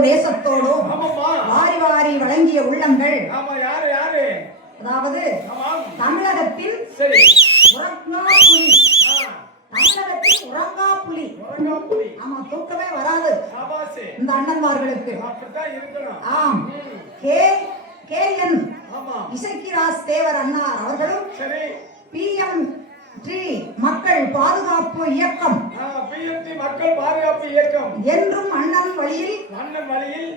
நேசத்தோடும் ஆமாம்மா. வாரி வாரி வழங்கிய உள்ளங்கள். அதாவது தமிழகத்தில் சரி. உறங்கா புலி ஆ. தமிழகத்தில் உறங்கா புலி முருங்காப்புலி ஆமா தூக்கமே வராது. இந்த அண்ணன்மார்களுக்கு ஆம். கே கே என் இசக்கிராஸ் தேவர் அண்ணார் அவர்களும் பி எம் டி மக்கள் பாதுகாப்பு இயக்கம் மக்கள் பாதுகாப்பு இயக்கம். என்றும் அண்ணன்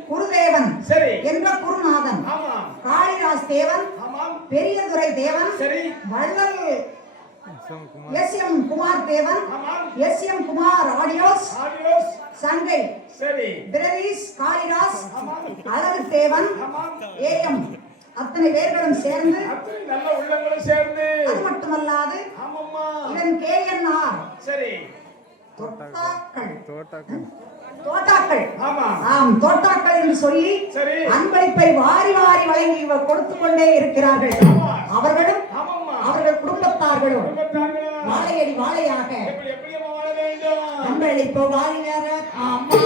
குருதேவன் சரி. என்ற குருநாதன். ஆமா காளிதாஸ் தேவன் ஆமாம். பெரியதுரை தேவன் சரி. வள்ளல் எஸ் எம் குமார். தேவன் ஆமாம். S M Kumar audios audios சங்கை சரி. பிரதீஷ் காளிதாஸ் ஆமாம். அழகு தேவன் ஆமாம். ஏஎம். அத்தனை பேர்களும் சேர்ந்து அத்தனை நல்ல உள்ளங்களும் சேர்ந்து. அது மட்டுமல்லாது ஆமாம்மா. இதன் கேஎன்ஆர் சரி. தோட்டாக்கள். தோட்டாக்கள். தோட்டாக்கள். ஆமா. ஆம் தோட்டாக்கள் என்று சொல்லி அன்பளிப்பை வாரி வாரி வழங்கி கொடுத்து கொண்டே இருக்கிறார்கள். அவர்களும் அவர்கள் குடும்பத்தார்களும் குடும்பத்தார்களா? வாழையடி வாழையாக அன்பளிப்பு வாரியார அம்மா.